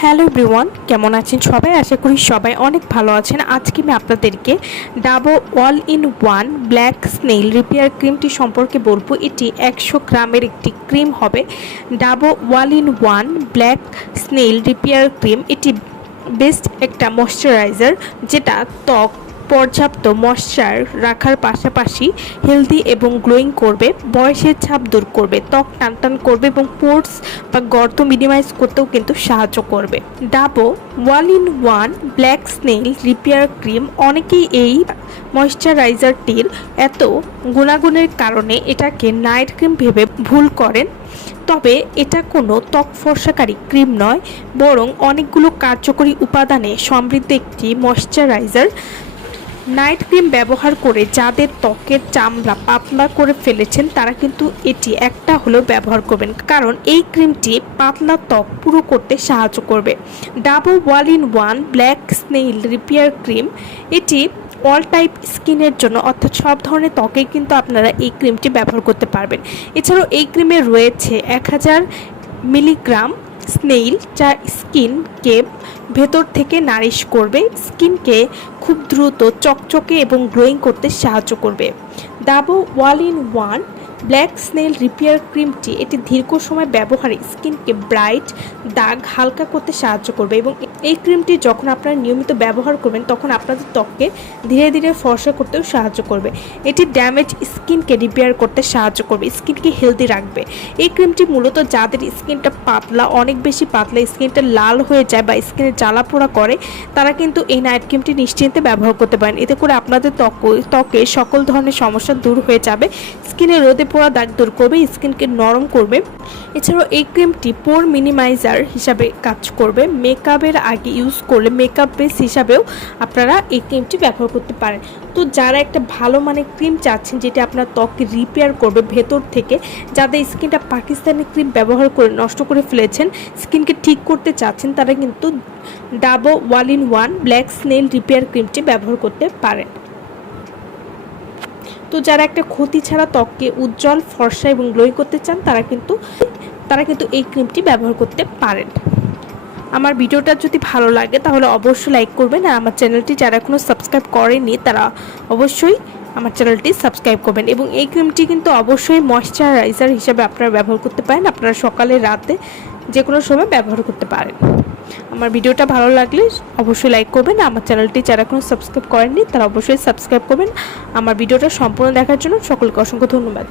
Hello everyone, কেমন আছেন সবাই? আশা করি সবাই অনেক ভালো আছেন। আজকে আমি আপনাদেরকে Dabo all in one black snail repair ক্রিমটি সম্পর্কে বলব। এটি একশো গ্রামের একটি ক্রিম হবে। Dabo all in one black snail repair cream. এটি বেস্ট একটা ময়শ্চারাইজার যেটা ত্বক পর্যাপ্ত ময়শ্চার রাখার পাশাপাশি হেলদি এবং গ্লোয়িং করবে, বয়সের ছাপ দূর করবে, ত্বক টানটান করবে এবং পোর্স বা গর্ত মিনিমাইজ করতেও কিন্তু সাহায্য করবে। Dabo all in one black snail repair cream অনেকেই এই ময়শ্চারাইজারটির এত গুণাগুণের কারণে এটাকে নাইট ক্রিম ভেবে ভুল করেন, তবে এটা কোনো ত্বক ফর্সাকারী ক্রিম নয়, বরং অনেকগুলো কার্যকরী উপাদানে সমৃদ্ধ একটি ময়শ্চারাইজার নাইট ক্রিম ব্যবহার করে যাদের ত্বকের চামড়া পাতলা করে ফেলেছেন, তারা কিন্তু এটি একটা হলেও ব্যবহার করবেন। কারণ এই ক্রিমটি পাতলা ত্বক পুরো করতে সাহায্য করবে। Dabo all in one black snail repair cream, এটি অল টাইপ স্কিনের জন্য, অর্থাৎ সব ধরনের ত্বকে কিন্তু আপনারা এই ক্রিমটি ব্যবহার করতে পারবেন। এছাড়াও এই ক্রিমে রয়েছে এক হাজার মিলিগ্রাম স্নেইল যা স্কিনকে ভেতর থেকে নারিশ করবে। স্কিনকে খুব দ্রুত চকচকে এবং গ্রোয়িং করতে সাহায্য করবে। Dabo all in one black snail repair ক্রিমটি এটি দীর্ঘ সময় ব্যবহারে স্কিনকে ব্রাইট, দাগ হালকা করতে সাহায্য করবে এবং এই ক্রিমটি যখন আপনারা নিয়মিত ব্যবহার করবেন, তখন আপনাদের ত্বককে ধীরে ধীরে ফর্সা করতেও সাহায্য করবে। এটি ড্যামেজ স্কিনকে রিপেয়ার করতে সাহায্য করবে, স্কিনকে হেলদি রাখবে। এই ক্রিমটি মূলত যাদের স্কিনটা পাতলা, অনেক বেশি পাতলা, স্কিনটা লাল হয়ে যায় বা স্কিনে জ্বালা পোড়া করে, তারা কিন্তু এই নাইট ক্রিমটি নিশ্চিন্তে ব্যবহার করতে পারেন। এতে করে আপনাদের ত্বক, ত্বকে সকল ধরনের সমস্যা দূর হয়ে যাবে। স্কিনে রোদে পোড়া দাগ দূর করবে, স্কিনকে নরম করবে। এছাড়াও এই ক্রিমটি পোর মিনিমাইজার হিসাবে কাজ করবে। মেকআপের আগে ইউজ করলে মেকআপ বেস হিসাবেও আপনারা এই ক্রিমটি ব্যবহার করতে পারেন। তো যারা একটা ভালো মানের ক্রিম চাচ্ছেন, যেটি আপনার ত্বককে রিপেয়ার করবে ভেতর থেকে, যাদের স্কিনটা পাকিস্তানি ক্রিম ব্যবহার করে নষ্ট করে ফেলেছেন, স্কিনকে ঠিক করতে চাচ্ছেন, তারা কিন্তু Dabo all in one black snail repair ক্রিমটি ব্যবহার করতে পারেন। তো যারা একটা ক্ষতি ছাড়া ত্বককে উজ্জ্বল, ফর্সা এবং গ্লোই করতে চান, তারা কিন্তু তারা কিন্তু এই ক্রিমটি ব্যবহার করতে পারেন। আমার ভিডিওটা যদি ভালো লাগে, তাহলে অবশ্যই লাইক করবেন আর আমার চ্যানেলটি যারা এখনও সাবস্ক্রাইব করেনি তারা অবশ্যই আমার চ্যানেলটি সাবস্ক্রাইব করবেন এবং এই ক্রিমটি কিন্তু অবশ্যই ময়শ্চারাইজার হিসাবে আপনারা ব্যবহার করতে পারেন। আপনারা সকালে, রাতে যে কোনো সময় ব্যবহার করতে পারেন। আমার ভিডিওটা ভালো লাগলে অবশ্যই লাইক করবেন। আমার চ্যানেলটি যারা এখনও সাবস্ক্রাইব করেননি, তারা অবশ্যই সাবস্ক্রাইব করবেন। আমার ভিডিওটা সম্পূর্ণ দেখার জন্য সকলকে অসংখ্য ধন্যবাদ।